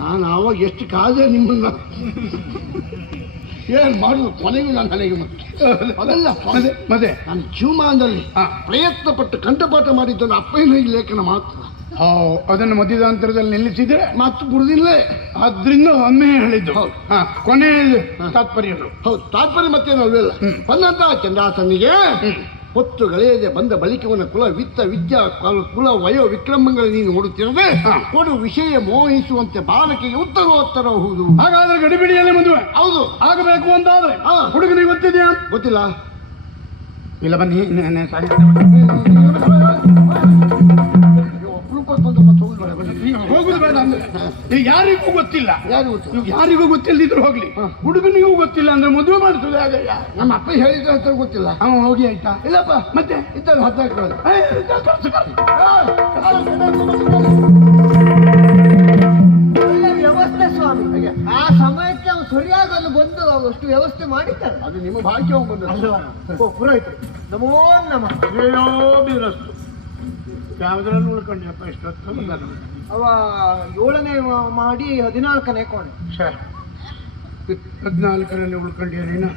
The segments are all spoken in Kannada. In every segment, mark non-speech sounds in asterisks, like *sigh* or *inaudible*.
ನಾನು ಅವಾಗ ಎಷ್ಟು ಕಾದೆ ನಿಮ್ಮನ್ನ. ಏನ್ ಮಾಡುದು? ಕೊನೆಗೂ ನಾನು ನನಗೆ ಅದಲ್ಲ ಮತ್ತೆ ಮತ್ತೆ ನಾನು ಜೀವಮಾನದಲ್ಲಿ ಹಾ. ಪ್ರಯತ್ನ ಪಟ್ಟು ಕಂಠಪಾಠ ಮಾಡಿದ್ದನ್ನು ಅಪ್ಪಯ್ಯನ ಲೇಖನ ಮಾತ್ರ. ಅದನ್ನು ಮಧ್ಯದಾಂತರದಲ್ಲಿ ನಿಲ್ಲಿಸಿದ್ರೆ? ಮಾತು ಬುಡುದಿಲ್ಲೇ ಅದ್ರಿಂದ ಒಮ್ಮೆ ಹೇಳಿದ್ದು. ಹೌದು. ಕೊನೆ ತಾತ್ಪರ್ಯಗಳು ಹೌದು ತಾತ್ಪರ್ಯ ಮತ್ತೇನು ಅಲ್ವಲ್ಲ ಬಂದಂತ ಚಂದ್ರಾಸನಿಗೆ ಹೊತ್ತು ಗಳೆಯದೆ ಬಂದ ಬಳಿಕವನ ಕುಲ ವಿತ್ತ ವಿದ್ಯಾ ಕುಲ- ವಯೋ ವಿಕ್ರಮಗಳು ನೀನು ನೋಡುತ್ತಿರದೆ. ಕೊಡು ವಿಷಯ ಮೋಹಿಸುವಂತೆ ಬಾಲಕಿಗೆ ಉತ್ತರೋತ್ತರ ಹೌದು. ಹಾಗಾದ್ರೆ ಗಡಿಬಿಡಿಯಲ್ಲಿ ಮದುವೆ. ಹೌದು. ಆಗಬೇಕು ಅಂತಾದ್ರೆ ಹಾ. ಹುಡುಗನಿಗೆ ಗೊತ್ತಿದೆಯಾ? ಗೊತ್ತಿಲ್ಲ. ಇಲ್ಲ ಬನ್ನಿ. ಯಾರಿಗೂ ಗೊತ್ತಿಲ್ಲ. ಯಾರಿಗೂ ಗೊತ್ತಿಲ್ಲದಿದ್ರು ಹೋಗ್ಲಿ. ಹುಡುಗನಿಗೂ ಗೊತ್ತಿಲ್ಲ ಅಂದ್ರೆ ಮದುವೆ ಆಗಯ್ಯ ನಮ್ಮ ಅಪ್ಪ ಹೇಳಿದ ಹತ್ರ ಗೊತ್ತಿಲ್ಲ. ಅವ ಹೋಗಿ ಆಯ್ತಾ? ಇಲ್ಲಪ್ಪ. ಮತ್ತೆ? ಇದ್ದಲ್ಲಿ ಕಳ್ಸು. ಒಳ್ಳೆ ವ್ಯವಸ್ಥೆ ಸ್ವಾಮಿ. ಆ ಸಮಯಕ್ಕೆ ಅವ್ನು ಅಲ್ಲಿ ಬಂದು ಅಷ್ಟು ವ್ಯವಸ್ಥೆ ಮಾಡಿದ್ದಾರೆ. ಅದು ನಿಮ್ಮ ಭಾಗ್ಯ ಬಂದದ್ದು. ಓ, ಪುರೋಹಿತರು. ನಮೋ ನಮ. ಏನೋ ಬೀರಸ್ತು. ಯಾವ್ದ್ರಲ್ಲಿ ಉಳ್ಕೊಂಡ್ಯಪ್ಪ ಇಷ್ಟೊತ್ತು. ಅವ ಏಳನೇ ಮಾಡಿ ಹದಿನಾಲ್ಕನೇ ಕೋಣೆ. ಸರ್ ಹದಿನಾಲ್ಕರಲ್ಲಿ ಉಳ್ಕೊಂಡ್ಯ ನೀನು.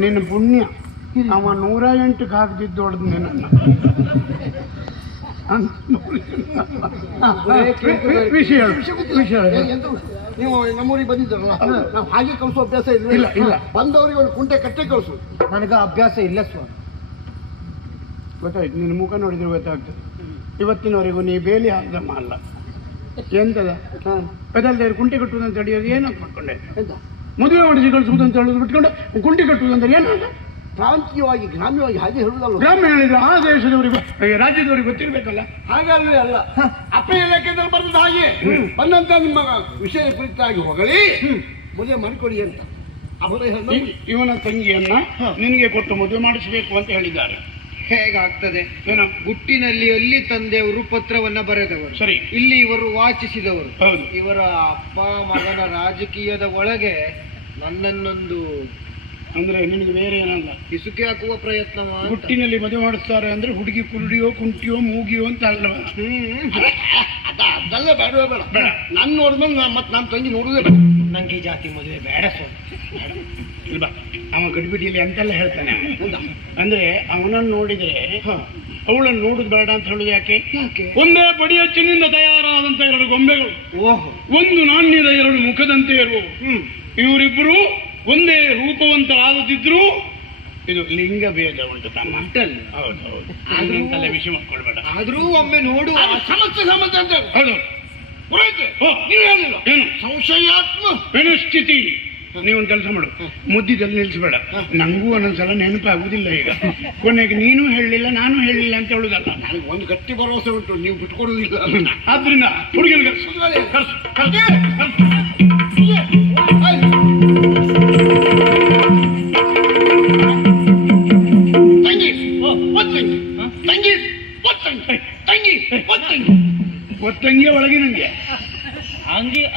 ನಿನ್ನ ಪುಣ್ಯ. ಅವ ನೂರ ಎಂಟಕ್ಕೆ ಹಾಕ್ದಿದ್ದು ಹೊಡೆದು ಅಂತ ವಿಷಯ ವಿಷಯ? ನೀವು ನಮ್ಮೂರಿಗೆ ಬಂದಿದ್ದಾರಲ್ಲ ನಾವು ಹಾಗೆ ಕಳಿಸೋ ಅಭ್ಯಾಸ ಇಲ್ಲ, ಇಲ್ಲ. ಇಲ್ಲ. ಬಂದವರಿಗೆ ಒಂದು ಕುಂಟೆ ಕಟ್ಟೆ ಕಳಿಸು. ನನಗೆ ಅಭ್ಯಾಸ ಇಲ್ಲ ಸ್ವಾಮಿ. ಗೊತ್ತಾಯ್ತು ನಿನ್ನ ಮುಖ ನೋಡಿದ್ರೆ ಗೊತ್ತಾಗ್ತದೆ. ಇವತ್ತಿನವರೆಗೂ ನೀ ಬೇಲಿ ಹಾಕಿದ ಅಲ್ಲ ಎಂತದ? ಪೆದಲ್ದೇವ್ರು ಕುಂಟೆ ಕಟ್ಟುವುದು ಅಂತ ಏನಂತ ಮಾಡ್ಕೊಂಡೆ? ಎಂತ? ಮದುವೆ ಮಾಡಿಸಿ ಕಳಿಸುವುದು ಅಂತ ಹೇಳೋದು ಬಿಟ್ಕೊಂಡು? ಕುಂಟಿ ಕಟ್ಟುವುದು ಅಂದ್ರೆ ಏನು? ಪ್ರಾಂತೀಯವಾಗಿ ಗ್ರಾಮ್ಯವಾಗಿ ಹಾಗೆ ಹೇಳುವುದಲ್ಲ. ಗ್ರಾಮ ಹೇಳಿದ್ರೆ ಆ ದೇಶದವರಿಗೆ ರಾಜ್ಯದವರಿಗೆ ಗೊತ್ತಿರ್ಬೇಕಲ್ಲ? ಹಾಗಾದ್ರೆ ಅಲ್ಲ. ಅಪ್ಪ ಇಲಾಖೆದಲ್ಲಿ ಬರ್ತದೆ ಹಾಗೆ. ಬಂದಂತ ನಿಮ್ಮ ವಿಷಯ ಕುರಿತಾಗಿ ಹೊಗಳಿ ಮದುವೆ ಮಾಡಿಕೊಡಿ ಅಂತ. ಅವರೇ ಇವನ ತಂಗಿಯನ್ನ ನಿನಗೆ ಕೊಟ್ಟು ಮದುವೆ ಮಾಡಿಸಬೇಕು ಅಂತ ಹೇಳಿದ್ದಾರೆ. ಹೇಗಾಗ್ತದೆ? ಏನು ಗುಟ್ಟಿನಲ್ಲಿ ಅಲ್ಲಿ ತಂದೆಯವರು ಪತ್ರವನ್ನ ಬರೆದವರು. ಸರಿ. ಇಲ್ಲಿ ಇವರು ವಾಚಿಸಿದವರು. ಹೌದು. ಇವರ ಅಪ್ಪ ಮಗನ ರಾಜಕೀಯದ ಒಳಗೆ ನನ್ನನ್ನೊಂದು ಅಂದ್ರೆ ನಿನಗೆ ಬೇರೆ ಏನಲ್ಲ. ಇಸುಕಿ ಹಾಕುವ ಪ್ರಯತ್ನ. ಹುಟ್ಟಿನಲ್ಲಿ ಮದುವೆ ಮಾಡಿಸ್ತಾರೆ ಅಂದ್ರೆ ಹುಡುಗಿ ಕುರುಡಿಯೋ ಕುಂಟಿಯೋ ಮೂಗಿಯೋ ಅಂತ ಅಲ್ಲ. ಹ್ಮ್ ಅದಲ್ಲ ಬೇಡ. ಬೇಡ. ನನ್ನ ನೋಡಿದ್ಮೇಲೆ ಮತ್ತೆ ನಮ್ಮ ತಂಗಿ ನೋಡುದೇ ಬೇಡ. ನಂಗೆ ಈ ಜಾತಿ ಮದುವೆ ಬೇಡ ಸ್ವಾಮಿ. ಇಲ್ವಾ? ಅವ ಗಡಿಬಿಡಿಯಲ್ಲಿ ಅಂತೆಲ್ಲ ಹೇಳ್ತಾನೆ. ಅಂದ್ರೆ ಅವನನ್ನು ನೋಡಿದ್ರೆ ಅವಳನ್ನು ನೋಡುದು ಬೇಡ ಅಂತ ಹೇಳುದು ಯಾಕೆ? ಒಂದೇ ಒಂದೇ ಚಿನ್ನಿಂದ ತಯಾರಾದಂತ ಎರಡು ಗೊಂಬೆಗಳು. ಓಹೋ. ಒಂದು ನಾಣ್ಯದ ಎರಡು ಮುಖದಂತೆ ಇರುವವು. ಇವರಿಬ್ಬರು ಒಂದೇ ರೂಪವಂತರಾಗುತ್ತಿದ್ರು ಇದು ಲಿಂಗ ಭೇದ ಉಂಟು ತಮ್ಮ? ಹೌದು ಹೌದು. ವಿಷಯ ಮಾಡ್ಕೊಳ್ಬೇಡ. ಆದ್ರೂ ಒಮ್ಮೆ ನೋಡು. ಸಮಸ್ಯೆ ಸಮಸ್ಯೆ ಅಂತ. ಹೌದು. ಪುರೋಹಿತೆ, ಓ. ನೀವು ಹೇಳಿಲ್ಲ. ಏನು? ಸಂಶಯಾತ್ಮ. ಸ್ಥಿತಿ ನೀವೊಂದು ಕೆಲಸ ಮಾಡು. ಮುದ್ದಿದಲ್ಲಿ ನಿಲ್ಲಿಸಬೇಡ ನಂಗೂ ಒಂದೊಂದ್ಸಲ ನೆನಪಾಗುವುದಿಲ್ಲ ಈಗ. ಕೊನೆಗೆ ನೀನು ಹೇಳಲಿಲ್ಲ ನಾನು ಹೇಳಲಿಲ್ಲ ಅಂತ ಹೇಳುದಲ್ಲ. ನನಗೆ ಒಂದು ಗಟ್ಟಿ ಭರವಸೆ ಉಂಟು ನೀವು ಬಿಟ್ಕೊಡುದಿಲ್ಲ. ಆದ್ರಿಂದ ಹುಡುಗಿನ ಕರ್ಸು.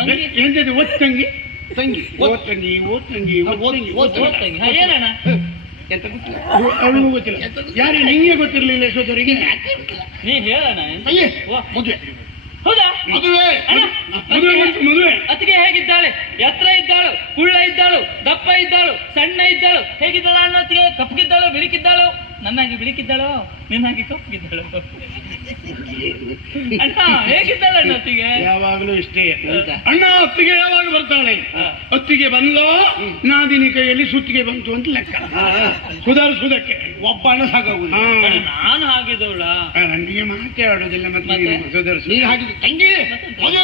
ಅಂಗಿ ಎಂತದ್ದು ಒತ್ತಂಗಿ ತಂಗಿ? ಓದ್. ತಂಗಿ ಓತ್ತಂಗಿ ಓದ್ತಂಗಿ ಹಾ, ಏನಣ್ಣ ಎಂತ ಗೊತ್ತಿಲ್ಲ. ಅವಳಿಗೂ ಗೊತ್ತಿಲ್ಲ. ಯಾರು ನಿಂಗೆ ಗೊತ್ತಿರಲಿಲ್ಲ ಯಶೋಧರಿಗೆ? ನೀ ಹೇಳಣ್ಣ ಎಂತ? ತಂಗಿ ಓ, ಮದುವೆ. ಹೌದಾ? ಮದುವೆ ಅಣ್ಣ ಮದುವೆ ಬಂತು ಮದುವೆ. ಅತ್ತಿಗೆ ಹೇಗಿದ್ದಾಳೆ? ಎತ್ತರ ಇದ್ದಾಳು ಕುಳ್ಳ ಇದ್ದಾಳು ದಪ್ಪ ಇದ್ದಾಳು ಸಣ್ಣ ಇದ್ದಾಳು. ಹೇಗಿದ್ದಾಳ ಅಣ್ಣ ಅತ್ತಿಗೆ? ಕಪ್ಪಗಿದ್ದಾಳು ಬಿಳಿಕಿದ್ದಾಳು ನನ್ನಾಗಿ ಬಿಳಿಕಿದ್ದಾಳು ನಿನ್ನಾಗಿ ಕಪ್ಪಗಿದ್ದಾಳು? *laughs* ಯಾವಾಗಲೂ ಇಷ್ಟೇ ಅಣ್ಣ ಅತ್ತಿಗೆ ಯಾವಾಗ ಬರ್ತಾಳೆ? ಅತ್ತಿಗೆ ಬಂದೋ ನಾದಿನಿ ಕೈಯಲ್ಲಿ ಸುತ್ತಿಗೆ ಬಂತು ಅಂತ ಲೆಕ್ಕ. ಸುಧಾರಿಸುವುದಕ್ಕೆ. ಒಬ್ಬ ಅಣ್ಣ. ಸಾಕಾಗುದು. ನಾನು ಹಾಕಿದವಳ ನನಗೆ ಮಾತೇ ಆಡೋದಿಲ್ಲ ಮತ್ತೆ ಸುಧಾರಿಸಿ. ಸುಧಾರಿಸು ತಂಗಿ! ಅಯ್ಯೋ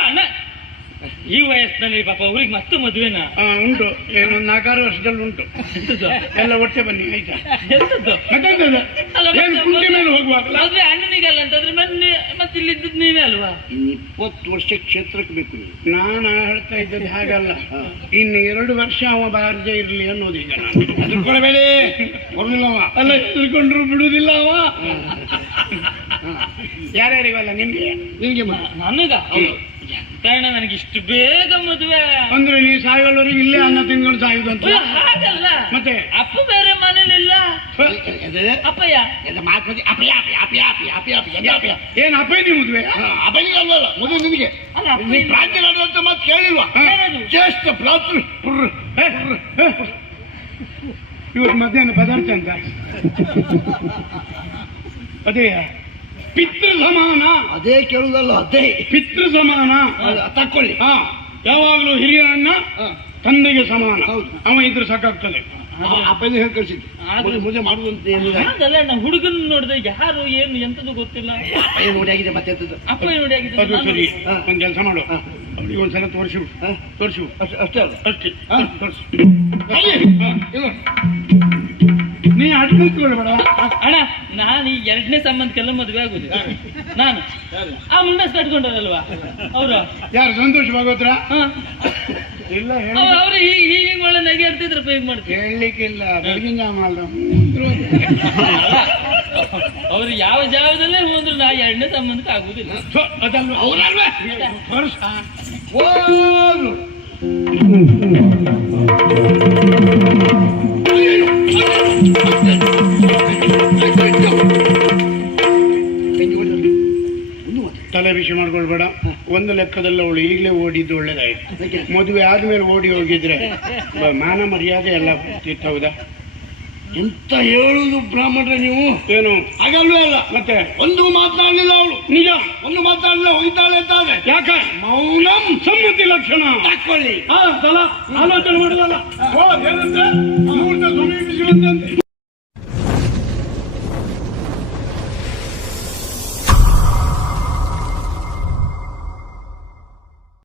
ಅಣ್ಣ ಈ ವಯಸ್ಸಿನಲ್ಲಿ ಪಾಪ ಅವ್ರಿಗೆ ಮತ್ತೆ ಮದುವೆನಾ? ಆ, ಉಂಟು. ಏನು ನಾಲ್ಕಾರು ವರ್ಷದಲ್ಲಿ ಉಂಟು. ಎಲ್ಲ ಒಟ್ಟೆ ಬನ್ನಿ ಆಯ್ತಾ? ಎಂತದ್ದು? ಮತ್ತೆಂತದು? ಅಲ್ಲ, ಏನು ಮತ್ತೆ ಕುಂಟೆ ಮೇಲೆ ಹೋಗುವಾಗಲ್ಲ ಮದ್ವೆ ಅಣ್ಣನಿಗಲ್ಲ ಅಂತಂದ್ರೆ ಮತ್ತೆ ಮತ್ತೆ ಇಲ್ಲಿದ್ದದ್ದು ನೀವೇ ಅಲ್ವಾ? ಇನ್ನು ಇಪ್ಪತ್ತು ವರ್ಷ ಕ್ಷೇತ್ರಕ್ಕೆ ಬೇಕು ನೀವು. ನಾನು ಹೇಳ್ತಾ ಇದ್ದದ್ದು ಹಾಗಲ್ಲ. ಇನ್ನು ಎರಡು ವರ್ಷ ಅವ ಬಾರ್ಜ ಇರ್ಲಿ ಅನ್ನೋದು ಈಗ ನಾನು. ತಿಳ್ಕೊಳ್ಬೇಡಿ ಬರುದಿಲ್ಲವ ಅಲ್ಲ ತಿಳ್ಕೊಂಡ್ರು ಬಿಡುದಿಲ್ಲ ಅವ. ಯಾರ್ಯಾರಿಗಲ್ಲ ನಿಮ್ಗೆ? ನಿಮ್ಗೆ ಮದುವೆ. ನನಗ ಕಾರಣ ನನಗೆ ಇಷ್ಟು ಬೇಗ ಮದುವೆ. ಅಂದ್ರೆ ನೀವು ಸಾಯೋವರೆಗೆ ಇಲ್ಲೇ ಅನ್ನ ತಿಂಗಳು ಸಾಯುದು ಅಂತ? ಅಯ್ಯೋ, ಹಾಗಲ್ಲ. ಮತ್ತೆ? ಅಪ್ಪ ಬೇರೆ ಮನೇಲಿಲ್ಲ ಅಪ್ಪಯ್ಯ. ಏನ್ ಅಪೇದಿ ಮದುವೆ? ಅಪನಿಗೆ ಅಲ್ವಲ್ಲ ಮದುವೆ ನಿನಗೆ. ಅಲ್ಲ ನೀ ಅಪ್ಪಯ್ಯ ಪ್ರಾಂತ್ಯ ನಡೆದಂತ ಮಾತು ಕೇಳಿಲ್ವಾ? ಏನದು? ಜ್ಯೇಷ್ಠ ಪ್ರಾತೃ ಪುರ್- ಇವತ್ತು ಮಧ್ಯಾಹ್ನ ಪದಾರ್ಥ ಅಂತ? ಅದೇ ಪಿತೃ ಸಮಾನ ಅದೇ ಕೇಳುದಲ್ಲ ಅದೇ. ಪಿತೃ ಸಮಾನ ತಕ್ಕೊಳ್ಳಿ. ಹಾ ಯಾವಾಗಲೂ ಹಿರಿಯರನ್ನ. ತಂದೆಗೆ ಸಮಾನ. ಹೌದು. ಅವ ಇದ್ರೆ ಸಾಕಾಗ್ತದೆ. ಅಪ್ಪನೇ ಹೇಳಿ ಕಳಿಸಿದ್ದು? ಆದ್ರೆ- ಮದುವೆ ಮಾಡುವಂತ ಅದಲ್ಲ ನಾ ಹುಡುಗನ್ ನೋಡಿದ್ರೆ ಯಾರು ಏನು ಎಂತದ್ದು ಗೊತ್ತಿಲ್ಲ. ಅಪ್ಪ ನೋಡಿ ಆಗಿದೆ ಮತ್ತೆ? ಅಪ್ಪ ನೋಡಿ ಆಗಿದ್ದು ಅದು ಸರಿ. ಹಾ. ಕೆಲಸ ಮಾಡು. ಅವಳಿಗೆ ಒಂದ್ಸಲ ತೋರಿಸು. ಹಾ? ತೋರಿಸು. ಅಷ್ಟೇ ಅಷ್ಟೇ. ಅಲ್ಲ ಅಷ್ಟೇ. ಹಾ? ತೋರಿಸು. ನೀ ಅಣ್ಣ ನಾನು ಈ ಎರಡನೇ ಸಂಬಂಧಕ್ಕೆಲ್ಲ ಮದುವೆ ಆಗುದು. ನಾನು. ಆ ಮುಂದೆ ಕಟ್ಕೊಂಡಲ್ವಾ ಅವ್ರು. ಯಾರು ಸಂತೋಷ ಭಾಗವತ್ರ? ಇಲ್ಲ ಅವ್ರು ಹೀಗೆ ಹೀಗೆ ಒಳ್ಳೆ ನಗೆ ಇರ್ತಿದ್ರಪ್ಪ ಹೇಗ್ ಮಾಡ್ತೀವಿ. ಹೇಳಲಿಕ್ಕಿಲ್ಲ ಬೆಳಗಿನ ಜಾಮ ಅಲ್ಲ ಅವ್ರು ಯಾವ ಜಾಗದಲ್ಲೇ ಹೋದ್ರು ನಾ ಎರಡನೇ ಸಂಬಂಧಕ್ಕೆ ಆಗುದಿಲ್ಲ. ಥು, ಅದಲ್ವ? ಅವ್ರಲ್ವೇ? ಹೋಗ್ಲು. ತಲೆ ಬಿಸಿ ಮಾಡ್ಕೊಳ್ಬೇಡ. ಒಂದು ಲೆಕ್ಕದಲ್ಲಿ ಅವಳು ಈಗಲೇ ಓಡಿದ್ದು ಒಳ್ಳೇದಾಯ್ತು. ಮದುವೆ ಆದ್ಮೇಲೆ ಓಡಿ ಹೋಗಿದ್ರೆ ಮಾನ ಮರ್ಯಾದೆ ಎಲ್ಲ ಇತ್ತು ಹೌದಾ? ಎಂತ ಹೇಳುದು ಬ್ರಾಹ್ಮಣರ ನೀವು? ಏನು? ಹಾಗಲ್ವೇ ಅಲ್ಲ. ಮತ್ತೆ? ಒಂದು ಮಾತಾಡಲಿಲ್ಲ ಅವಳು. ನಿಜ? ಒಂದು ಮಾತಾಡಲಿಲ್ಲ ಹೋಗಿದ್ದಾಳೆ ಅಂತ ಯಾಕೆ? ಮೌನಂ. ಸಮ್ಮತಿ ಲಕ್ಷಣ. ಹಾಕೊಳ್ಳಿ ಆಲೋಚನೆ ಮಾಡಲ್ಲ. ekonomimiz yönden